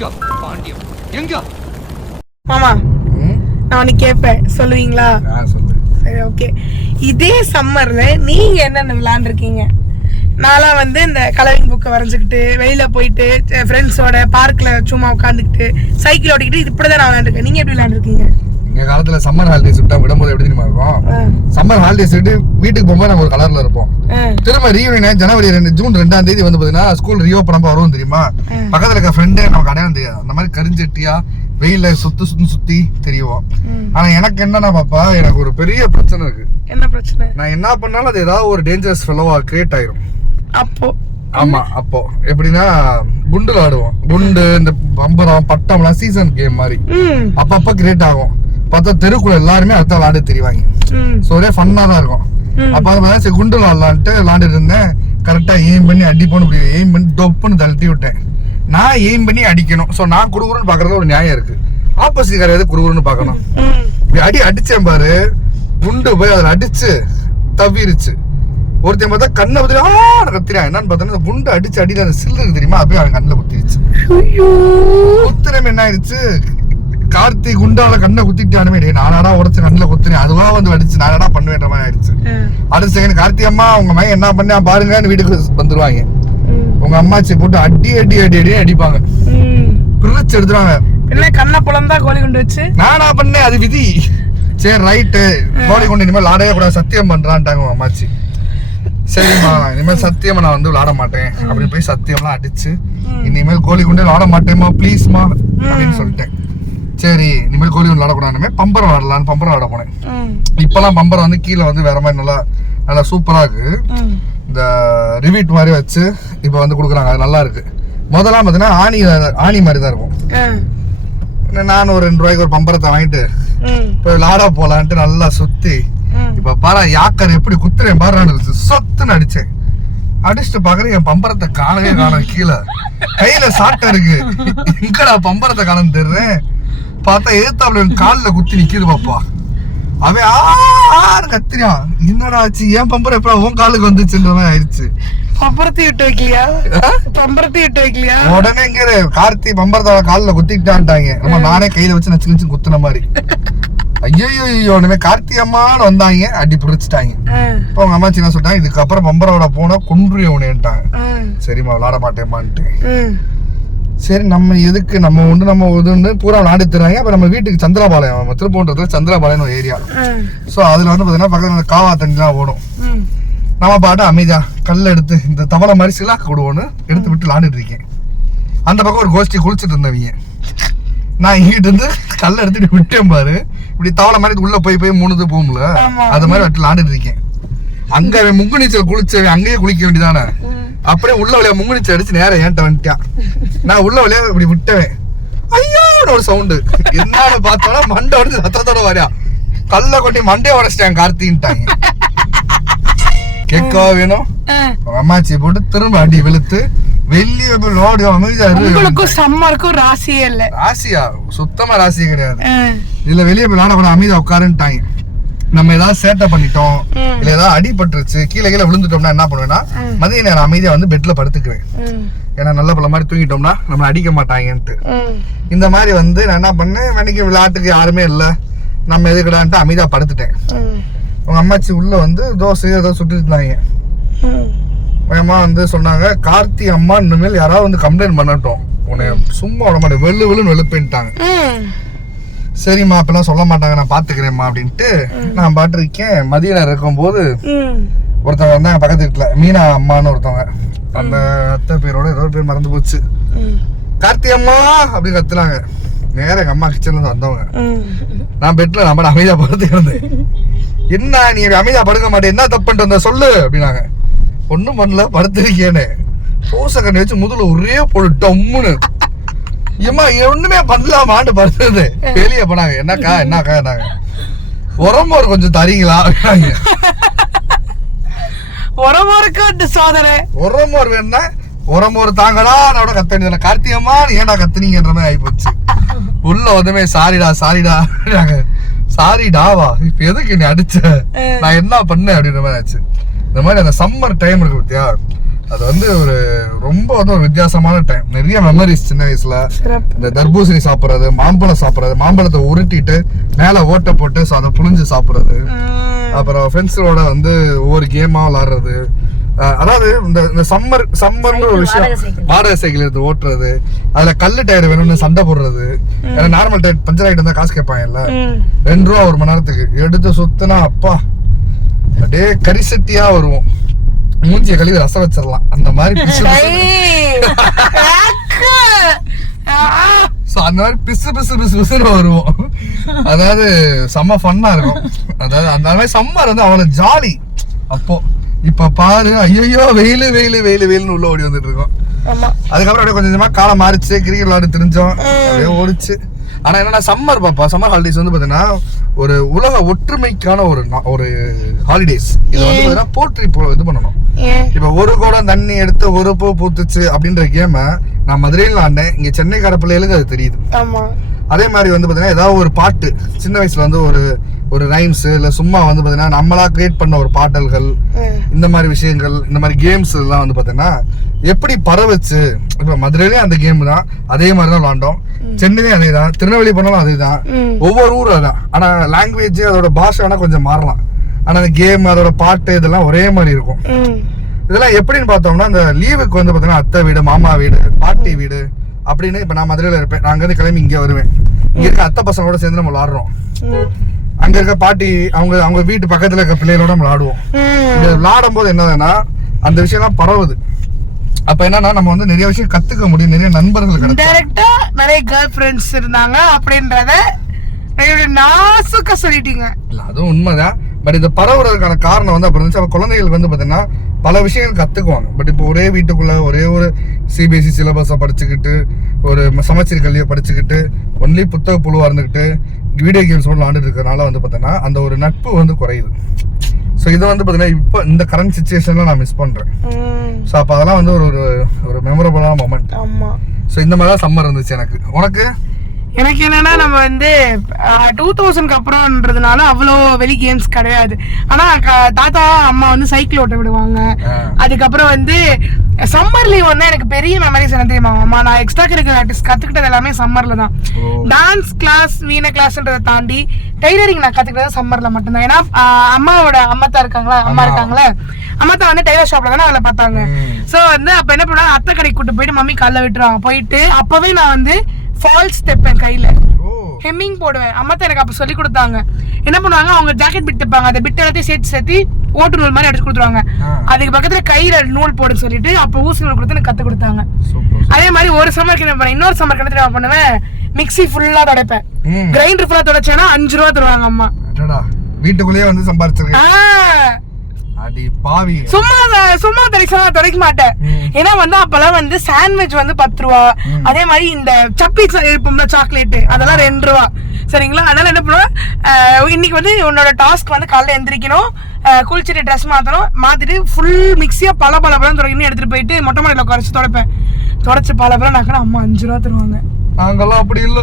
எங்க பாண்டியம் எங்க? மாமா நான் உனக்கு கேட்பேன் சொல்லுவீங்களா? சொல்லு. சரி ஓகே. இதே சம்மர்ல நீங்க என்னென்ன விளையாண்டுருக்கீங்க நான்லாம் வந்து இந்த கலரிங் புக்கை வரைஞ்சிக்கிட்டு வெளியில போயிட்டு ஃப்ரெண்ட்ஸோட பார்க்ல சும்மா உட்காந்துக்கிட்டு சைக்கிள் ஓட்டிக்கிட்டு இது இப்படிதான் நான் விளையாண்டுருக்கேன் நீங்க எப்படி விளையாண்டுருக்கீங்க எங்க காலத்துல சம்மர் ஹாலிடேஸ் விட்டா விடும்போது எப்படி தெரியுமா இருக்கும்? சம்மர் ஹாலிடேஸ் விட்டு வீட்டுக்கு போகும்போது நாங்க ஒரு கலர்ல இருப்போம். திரும்ப ரீயூனியன் ஜனவரி ரெண்டு ஜூன் ரெண்டாம் தேதி வந்து பாத்தீங்கன்னா ஸ்கூல் ரீஓ பண்ணப்ப வரும் தெரியுமா? பக்கத்துல இருக்க ஃப்ரெண்டு நமக்கு அடையாளம் தெரியாது. அந்த மாதிரி கரிஞ்சட்டியா வெயில்ல சுத்து சுத்தி சுத்தி தெரியும் ஆனா எனக்கு என்னன்னா பாப்பா எனக்கு ஒரு பெரிய பிரச்சனை இருக்கு. என்ன பிரச்சனை? நான் என்ன பண்ணாலும் அது ஏதாவது ஒரு டேஞ்சரஸ் ஃபெலோவா கிரியேட் ஆயிரும். அப்போ? ஆமா அப்போ. எப்படின்னா குண்டு விளாடுவோம் குண்டு இந்த பம்பரம் பட்டம்லாம் சீசன் கேம் மாதிரி. அப்பப்ப கிரியேட் ஆகும். பார்த்தா தெருக்குள்ள எல்லாருமே அடுத்த விளாண்டு தெரிவாங்க. ஸோ ஒரே ஃபன்னா தான் இருக்கும். அப்ப அது மாதிரி சரி குண்டு விளாட்லான்ட்டு விளாண்டுட்டு இருந்தேன். கரெக்டா எய்ம் பண்ணி அடிப்போன்னு இப்படி எய்ம் பண்ணி டொப்புன்னு தள்ளி விட்டேன். நான் எய்ம் பண்ணி அடிக்கணும். ஸோ நான் குடுகுறுன்னு பாக்குறதுல ஒரு நியாயம் இருக்கு. ஆப்போசிட் கிடையாது குடுகுறுன்னு பார்க்கணும். இப்படி அடி அடிச்சேன் பாரு. குண்டு போய் அதில் அடிச்சு தவிருச்சு. ஒருத்தன் பார்த்தா கண்ணை பத்தி ஆ! கத்திரான் என்னன்னு பார்த்தா குண்டு அடிச்சு அடியில அந்த சில்லர் தெரியுமா? அப்படியே அவன் கண்ணில் குத்திருச்சு. குத்துனம் என்ன ஆயிடுச்சு கார்த்தி குண்டால கண்ணை குத்திட்டானுமே டேய் நானாடா உடச்சு கண்ணில் குத்துறேன் அதுவா வந்து அடிச்சு நானாடா பண்ணுவேன்ற மாதிரி ஆயிடுச்சு. அடுத்த செகண்ட் கார்த்தி அம்மா உங்க மகன் என்ன பண்ணா பாருங்கன்னு வீட்டுக்கு வந்துருவாங்க. உங்க அம்மாச்சி போட்டு அடி அடி அடி அடி அடிப்பாங்க. பிரிச்சு எடுத்துருவாங்க. என்ன கண்ணை புலந்தா கோழி கொண்டு வச்சு? நானா பண்ணேன் அது விதி. சரி ரைட்டு கோழி கொண்டு இனிமேல் விளாடவே கூடாது. சத்தியம் பண்றான்ட்டாங்க உங்க அம்மாச்சி. சரிம்மா இனிமேல் சத்தியமா நான் வந்து விளாட மாட்டேன். அப்படின்னு போய் சத்தியம்லாம் அடிச்சு இனிமேல் கோழி கொண்டு விளாட மாட்டேம்மா ப்ளீஸ்மா அப்படின்னு சொல்லிட்டேன். சரி இனிமேல் கோழி கொண்டு விளாடக்கூடாதுமே பம்பரம் விளாடலான்னு பம்பரம் விளாட போனேன். இப்பெல்லாம் பம்பரம் வந்து கீழே வந்து வேற மாதிரி நல்லா நல்லா சூப்பரா இருக்கு. இந்த ரிவீட் மாதிரி வச்சு இப்போ வந்து கொடுக்குறாங்க. அது நல்லா இருக்கு. முதல்ல பார்த்தீங்கன்னா ஆணி ஆணி மாதிரி தான் இருக்கும். ஆ. நான் ஒரு ரெண்டு ரூபாய்க்கு ஒரு பம்பரத்தை வாங்கிட்டு இப்போ லாடா போலான்ட்டு நல்லா சுத்தி இப்ப பாரு யாக்கர் எப்படி குத்துறேன் பாரு சொத்துன்னு அடிச்சேன். அடிச்சுட்டு பாக்குறேன் என் பம்பரத்தை காணவே காணும் கீழே. கையில சாட்டை இருக்கு. எங்கடா பம்பரத்தை காணும் தெரிறேன் பார்த்தா எதிர்த்தாப்புல என் கால்ல குத்தி நிக்குது பாப்பா. அவன் ஆறு கத்திரியான் என்னடா ஆச்சு? ஏன் பம்பரம் எப்படா உன் காலுக்கு வந்துச்சுன்ற மாதிரி ஆயிடுச்சு. பம்பரத்தை விட்டு வைக்கலையா? பம்பரத்தை விட்டு வைக்கலையா? உடனே இங்க கார்த்தி பம்பரத்தை காலில் குத்திட்டான்ட்டாங்க. நம்ம நானே கையில வச்சு நச்சு நச்சு குத்துன மாதிரி. ஐயோ ஐயோ உடனே கார்த்தி அம்மான்னு வந்தாங்க. அடி பிடிச்சிட்டாங்க. இப்போ அவங்க அம்மாச்சி என்ன சொல்லிட்டாங்க? இதுக்கப்புறம் பம்பரோட போனா கொன்றுய உனேன்ட்டாங்க. சரிம்மா விளாட மாட்டேம்மான்ட்டு. சரி நம்ம எதுக்கு? நம்ம உண்டு நம்ம இதுன்னு பூரா விளாடி தருவாங்க அப்ப நம்ம வீட்டுக்கு சந்திராபாளையம் திருப்பூன்றதுல சந்திராபாளையம் ஒரு ஏரியா ஸோ அதுல வந்து பாத்தீங்கன்னா பக்கத்துல காவா தண்ணிலாம் ஓடும். நம்ம பாட்டு அமைதியா கல்ல எடுத்து இந்த தவளை மாதிரி சிலாக்க விடுவோன்னு எடுத்து விட்டு விளாண்டுட்டு இருக்கேன். அந்த பக்கம் ஒரு கோஷ்டி குளிச்சுட்டு இருந்தவங்க. நான் இங்கிட்டு இருந்து கல்ல எடுத்துட்டு விட்டேன் பாரு. இப்படி தவளை மாதிரி உள்ள போய் போய் மூணுது போகும்ல. அது மாதிரி விட்டு விளாண்டுட்டு இருக்கேன். அங்க முங்கு நீச்சல் குளிச்சவன் அங்கேயே குளிக்க வேண்டியதானே? அப்படியே உள்ள வழியா முங்கு நீச்சல் அடிச்சு நேரம் ஏன்ட்ட வந்துட்டான் நான் உள்ள வழியா இப்படி விட்டவன். ஐயோன்னு ஒரு சவுண்டு என்னன்னு பார்த்தோன்னா மண்டை உடச்சு சத்தத்தோட வரையா. கல்ல கொட்டி மண்டையை உடச்சிட்டான் கார்த்தின்ட்டாங்க கேட்கவா வேணும்? அம்மாச்சி போட்டு திரும்ப அடி வெளுத்து வெளியே லோடு அமைதியா. உங்களுக்கும் சம்மருக்கும் ராசியே இல்ல. ராசியா? சுத்தமா ராசியே கிடையாது. ஆ. இல்ல வெளியே போய் விளாட கூட அமைதியா உட்காருன்ட்டாங்க. நம்ம ஏதாவது சேட்டை பண்ணிட்டோம். இல்ல ஏதாவது அடிபட்டுருச்சு கீழே கீழே விழுந்துட்டோம்னா என்ன பண்ணுவேன்னா. மதிய நேரம் அமைதியா வந்து பெட்ல படுத்துக்குவேன். ஏன்னா நல்ல பிள்ளை மாதிரி தூங்கிட்டோம்னா நம்ம அடிக்க மாட்டாங்கன்ட்டு. இந்த மாதிரி வந்து நான் என்ன பண்ணேன் மணிக்கு விளையாட்டுக்கு யாருமே இல்ல நம்ம எதுக்கடான்ட்டு அமைதியா படுத்துட்டேன். உங்க அம்மாச்சி உள்ள வந்து தோசை ஏதோ சுட்டுட்டு இருந்தாங்க ம். அம்மா வந்து சொன்னாங்க கார்த்தி அம்மா இனிமேல் யாராவது வந்து கம்ப்ளைண்ட் பண்ணட்டும் உன்னை சும்மா விட மாட்டேன் வெள்ளு வெள்ளுன்னு வெளுப்பேன்ட்டாங்க. சரிம்மா அப்பெல்லாம் சொல்ல மாட்டாங்க நான் பாத்துக்கிறேம்மா அப்படின்ட்டு நான் பாட்டு இருக்கேன் மதிய நேரம் இருக்கும்போது ம். ஒருத்தவங்க வந்தாங்க பக்கத்து வீட்டுல மீனா அம்மான்னு ஒருத்தவங்க. அந்த அத்தை பேரோட ஏதோ ஒரு பேர் மறந்து போச்சு. கார்த்தி அம்மா அப்படின்னு கத்துனாங்க. நேரா எங்க அம்மா கிச்சன்ல இருந்து வந்தவங்க. நான் பெட்ல நம்ம அமைதியா படுத்து இருந்தேன் என்ன நீ அமைதியா படுக்க மாட்டே என்ன தப்பு பண்ணிட்டு வந்த? சொல்லு அப்படின்னாங்க. ஒண்ணும் பண்ணல படுத்திருக்கேன்னு கண்ணி வச்சு முதுல ஒரே போடு டம்முன்னு. ஏம்மா ஒண்ணுமே பண்ணலாமான்னு படுத்தது. வெளியே போனாங்க. என்னக்கா என்னக்கா நாங்க உரமோர் கொஞ்சம் தரீங்களா? அந்த சோதனை. உரமோர் வேணும்னா உரமோர் தாங்கடா நான் கத்த வேண்டியது கார்த்திகம்மா ஏன்டா கத்துனீங்கன்ற மாதிரி ஆயிப்போச்சு. உள்ள வந்தமே சாரிடா சாரிடா அப்படின்னாங்க. சாரிடாவா இப்ப எதுக்கு நீ அடிச்ச? நான் என்ன பண்ணேன் அப்படின்ற மாதிரி ஆச்சு. இந்த மாதிரி அந்த சம்மர் டைம் இருக்கு பத்தியா? அது வந்து ஒரு ரொம்ப வந்து ஒரு வித்தியாசமான டைம் நிறைய மெமரிஸ் சின்ன வயசுல. இந்த தர்பூசணி சாப்பிடுறது மாம்பழம் சாப்பிடுறது மாம்பழத்தை உருட்டிட்டு மேல ஓட்டை போட்டு அதை புழிஞ்சு சாப்பிடுறது. அப்புறம் ஃப்ரெண்ட்ஸோட வந்து ஒவ்வொரு கேமா விளாடுறது. அதாவது இந்த இந்த சம்மர் சம்மர்னு ஒரு விஷயம். வாடகை சைக்கிள். எடுத்து ஓட்டுறது. அதுல கல்லு டயர் வேணும்னு சண்டை போடுறது. ஏன்னா நார்மல் டயர் பஞ்சர் ஆகிட்டு இருந்தா காசு கேட்பாங்கல்ல. ரெண்டு ரூபா ஒரு மணி நேரத்துக்கு. எடுத்து சுத்தினா அப்பா அப்படியே கரிசட்டியா வருவோம். மூஞ்சிய கழுவி ரசம் வச்சிடலாம். அந்த மாதிரி. ஸோ அந்த மாதிரி பிசு பிசு பிசு பிசுன்னு வருவோம். அதாவது செம்ம ஃபன்னா இருக்கும். அதாவது அந்த மாதிரி சம்மர் வந்து அவ்வளோ ஜாலி அப்போ இப்ப பாரு ஐயோ வெயிலு வெயிலு வெயிலு வெயிலுன்னு உள்ள ஓடி வந்துட்டு இருக்கோம். அதுக்கப்புறம் அப்படியே கொஞ்சம் கொஞ்சமா காலம் மாறிச்சு கிரிக்கெட் விளையாட தெரிஞ்சோம். அப்படியே ஓடிச்சு. ஆனா என்னன்னா சம்மர் பாப்பா சம்மர் ஹாலிடேஸ் வந்து பாத்தீங்கன்னா ஒரு உலக ஒற்றுமைக்கான ஒரு ஒரு ஹாலிடேஸ் இது வந்து பாத்தீங்கன்னா போற்றி இது பண்ணணும். இப்ப ஒரு குடம் தண்ணி எடுத்து ஒரு பூ பூத்துச்சு அப்படின்ற கேம நான் மதுரையில் விளாண்டேன். இங்க சென்னைக்கார பிள்ளைகளுக்கு அது தெரியுது. அதே மாதிரி வந்து பாத்தீங்கன்னா ஏதாவது ஒரு பாட்டு சின்ன வயசுல வந்து ஒரு ஒரு ரைம்ஸ் இல்ல சும்மா வந்து பாத்தீங்கன்னா நம்மளா கிரியேட் பண்ண ஒரு பாடல்கள். இந்த மாதிரி விஷயங்கள் இந்த மாதிரி கேம்ஸ் எல்லாம் வந்து பாத்தீங்கன்னா எப்படி பரவுச்சு இப்ப மதுரையிலயும் அந்த கேம் தான் அதே மாதிரி தான் விளாண்டோம். சென்னையிலயும் அதே தான் திருநெல்வேலி பண்ணாலும் அதே தான். ஒவ்வொரு ஊரும் அதான். ஆனா லாங்குவேஜ் அதோட பாஷை வேணா கொஞ்சம் மாறலாம். ஆனா அந்த கேம் அதோட பாட்டு இதெல்லாம் ஒரே மாதிரி இருக்கும். இதெல்லாம் எப்படின்னு பார்த்தோம்னா இந்த லீவுக்கு வந்து பாத்தீங்கன்னா அத்தை வீடு மாமா வீடு பாட்டி வீடு அப்படின்னு இப்ப நான் மதுரையில இருப்பேன். நான் அங்கிருந்து கிளம்பி இங்க வருவேன். இங்க இருக்க அத்தை பசங்களோட சேர்ந்து நம்ம விளாடுறோம். அங்க இருக்க பாட்டி அவங்க அவங்க வீட்டு பக்கத்துல இருக்க பிள்ளைகளோட விளாடுவோம். விளாடும் போது என்னதுன்னா அந்த விஷயம்லாம் பரவுது. அப்ப என்னன்னா நம்ம வந்து நிறைய விஷயம் கத்துக்க முடியும். நிறைய நண்பர்கள் கிடைக்கும் டைரக்டா நிறைய கேர்ள் ஃப்ரெண்ட்ஸ் இருந்தாங்க அப்படின்றத நாசுக்க சொல்லிட்டீங்க. இல்ல அதுவும் உண்மைதான். பட் இது பரவுறதுக்கான காரணம் வந்து அப்படி இருந்துச்சு. அப்ப குழந்தைகளுக்கு வந்து பாத்தீங்கன்னா பல விஷயங்கள் கத்துக்குவாங்க. பட் இப்போ ஒரே வீட்டுக்குள்ள ஒரே ஒரு சிபிஎஸ்சி சிலபஸை படிச்சுக்கிட்டு ஒரு சமச்சீர் கல்வியை படிச்சுக்கிட்டு ஒன்லி புத்தக புழுவா இருந்துக்கிட்டு வீடியோ கேம்ஸ் விளாண்டுட்டு இருக்கிறனால வந்து பாத்தீங்கன்னா அந்த ஒரு நட்பு வந்து குறையுது. ஸோ இதை வந்து பாத்தீங்கன்னா இப்போ இந்த கரண்ட் சுச்சுவேஷன்ல நான் மிஸ் பண்றேன். உம். ஸோ அப்போ அதெல்லாம் வந்து ஒரு ஒரு- ஒரு மெமரபுளான மொமெண்ட் ஆமா. ஸோ இந்த மாதிரி தான் சம்மர் இருந்துச்சு எனக்கு. உனக்கு? எனக்கு என்னன்னா நம்ம வந்து டூ தௌசண்ட்க்கு அப்புறம்ன்றதுனால அவ்வளோ வெளி கேம்ஸ் கிடையாது. ஆனா தாத்தா அம்மா வந்து சைக்கிள் ஓட்ட விடுவாங்க. அதுக்கப்புறம் வந்து சம்மர் லீவ் வந்து எனக்கு பெரிய மெமரிஸ் என்ன தெரியுமா அம்மா நான் எக்ஸ்ட்ரா கரிக்குலர் ஆக்டிவிட்டிஸ் கத்துக்கிட்டது எல்லாமே சம்மர்ல தான். டான்ஸ் கிளாஸ் வீண கிளாஸ்ன்றதை தாண்டி டைலரிங் நான் கத்துக்கிட்டது சம்மர்ல மட்டும்தான். ஏன்னா அம்மாவோட அம்மத்தா இருக்காங்களா? அம்மா. இருக்காங்களே? அம்மாத்தா வந்து டெய்லர் ஷாப்ல தானே வேலை பார்த்தாங்க. சோ வந்து அப்ப என்ன பண்ணுவாங்க? அத்தை கடைக்கு கூட்டு போயிட்டு மம்மி காலைல விட்டுருவாங்க. போயிட்டு அப்பவே நான் வந்து ஃபால்ஸ் தைப்பேன் கையில. ஹெம்மிங் போடுவேன். அம்மாத்த எனக்கு அப்ப சொல்லி கொடுத்தாங்க. என்ன பண்ணுவாங்க? அவங்க ஜாக்கெட் பிட் தைப்பாங்க. அந்த பிட் எல்லாத்தையும் சேர்த்து சேர்த்து ஓட்டு நூல் மாதிரி அடிச்சு கொடுத்துருவாங்க. அதுக்கு பக்கத்துல கையில நூல் போட சொல்லிட்டு அப்ப ஊசி நூல் கொடுத்து எனக்கு கத்து கொடுத்தாங்க அதே மாதிரி ஒரு என்ன பண்ணேன் இன்னொரு சம்மருக்கு என்ன தெரியுமா பண்ணுவேன்? மிக்ஸி ஃபுல்லா துடைப்பேன். கிரைண்டர் ஃபுல்லா துடைச்சேன்னா அஞ்சு ரூபா தருவாங்க அம்மா. வீட்டுக்குள்ளேயே வந்து சம்பாரிச்சிருக்கேன் ஆ. அடி பாவி. சும்மா சும்மா துடைக்க துடைக்க மாட்டேன். ஏன்னா வந்து அப்பெல்லாம் வந்து சாண்ட்விச் வந்து பத்து ரூபா. அதே மாதிரி இந்த சப்பி இருப்போம்ல சாக்லேட் அதெல்லாம் ரெண்டு ரூபா. சரிங்களா? அதனால என்ன பண்ணுவேன்? இன்னைக்கு வந்து உன்னோட டாஸ்க் வந்து காலைல எந்திரிக்கணும். குளிச்சுட்டு ட்ரெஸ் மாத்தணும். மாத்திட்டு ஃபுல் மிக்ஸியா பல பல பழம் துடைக்கணும் எடுத்துட்டு போயிட்டு மொட்டை மாடியில் குறைச்சு துடைப்பேன். தொடச்சு பல பழம் நாக்கணும் அம்மா அஞ்சு ரூபா தருவாங்க. நாங்கெல்லாம் அப்படி இல்ல.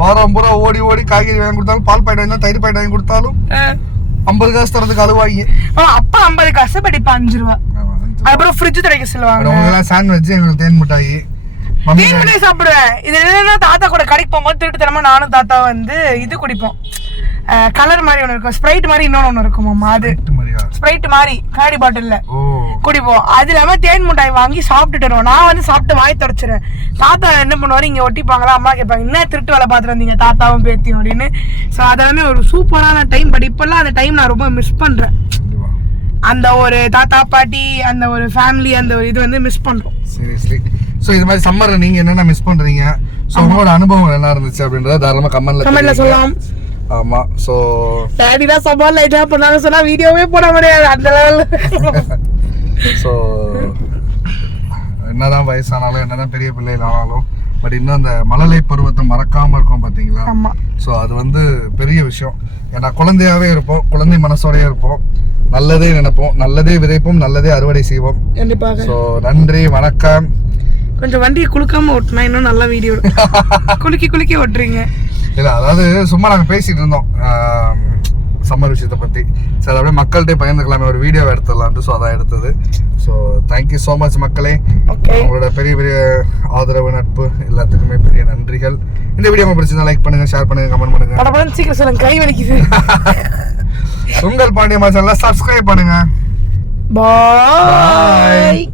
வாரம் பூரா ஓடி ஓடி காய்கறி வாங்கி கொடுத்தாலும் பால் பாக்கெட் வாங்கி தயிர் பாக்கெட் வாங்கி கொடுத்தாலும். ஐம்பது காசு தரதுக்கு அழுவாங்க. அப்ப ஐம்பது காசு பட் இப்ப அஞ்சு ரூபா. அதுக்கப்புறம் ஃப்ரிட்ஜ் துடைக்க சொல்லுவாங்க. சாண்ட்விச் எங்களுக்கு தேன் மிட்டாயி மீன் பண்ணி சாப்பிடுவேன். இது என்னன்னா தாத்தா கூட கடைக்கு போகும்போது திருட்டுத்தனமா நானும் தாத்தா வந்து இது குடிப்போம். கலர் மாதிரி ஒன்று இருக்கும். ஸ்ப்ரைட் மாதிரி இன்னொன்று ஒன்று இருக்கும் அது. ஸ்ப்ரைட் மாதிரி காடி பாட்டில்ல குடிப்போம். அது இல்லாம தேன் மிட்டாய் வாங்கி சாப்பிட்டுட்டு வருவோம். நான் வந்து சாப்பிட்டு வாய் தொடச்சிடுறேன் தாத்தா என்ன பண்ணுவாரு? இங்க ஒட்டிப்பாங்களா? அம்மா கேட்பாங்க என்ன திருட்டு வேலை பார்த்துட்டு வந்தீங்க தாத்தாவும் பேத்தியும்? அப்படின்னு. ஸோ அதெல்லாமே ஒரு சூப்பரான டைம் பட் இப்பெல்லாம் அந்த டைம் நான் ரொம்ப மிஸ் பண்றேன். அந்த ஒரு தாத்தா பாட்டி அந்த ஒரு ஃபேமிலி அந்த ஒரு இது வந்து மிஸ் பண்றோம். சீரியஸ்லி ஸோ இது மாதிரி சம்மர் நீங்க என்னென்ன மிஸ் பண்றீங்க? ஸோ உங்களோட அனுபவம் என்ன இருந்துச்சு அப்படின்றத தாராளமா கமெண்ட்ல கமெண்ட்ல சொல்லலாம். ஆமா ஸோ டேடி தான் சவால்ல என்ன பண்ணாங்க சொன்னா வீடியோவே போட முடியாது அந்த லெவல்ல ஸோ என்னதான் வயசானாலும் என்னதான் பெரிய பிள்ளைகள் ஆனாலும் பட் இன்னும் அந்த மழலை பருவத்தை மறக்காம இருக்கோம் பாத்தீங்களா? ஸோ அது வந்து பெரிய விஷயம். ஏன்னா குழந்தையாவே இருப்போம் குழந்தை மனசோடயே இருப்போம். நல்லதே நினைப்போம் நல்லதே விதைப்போம் நல்லதே அறுவடை செய்வோம். கண்டிப்பாக. ஸோ நன்றி வணக்கம். கொஞ்சம் வண்டியை குலுக்காம ஓட்டுனா இன்னும் நல்ல வீடியோ குலுக்கி குலுக்கி ஓட்டுறீங்க. இல்லை அதாவது சும்மா நாங்கள் பேசிட்டு இருந்தோம். சம்மர் விஷயத்தை பற்றி சரி அப்படியே மக்கள்கிட்ட பயந்துக்கலாமே ஒரு வீடியோ எடுத்துடலான்ட்டு ஸோ அதான் எடுத்தது. ஸோ தேங்க்யூ ஸோ மச் மக்களே. உங்களோட பெரிய பெரிய ஆதரவு நட்பு எல்லாத்துக்குமே பெரிய நன்றிகள். இந்த வீடியோ உங்களுக்கு பிடிச்சிருந்தா லைக் பண்ணுங்க ஷேர் பண்ணுங்க கமெண்ட் பண்ணுங்க. சீக்கிரம் சொல்லுங்க கை வலிக்குது. உங்கள் பாண்டிய மாசம்ல சப்ஸ்கிரைப் பண்ணுங்க. பாய்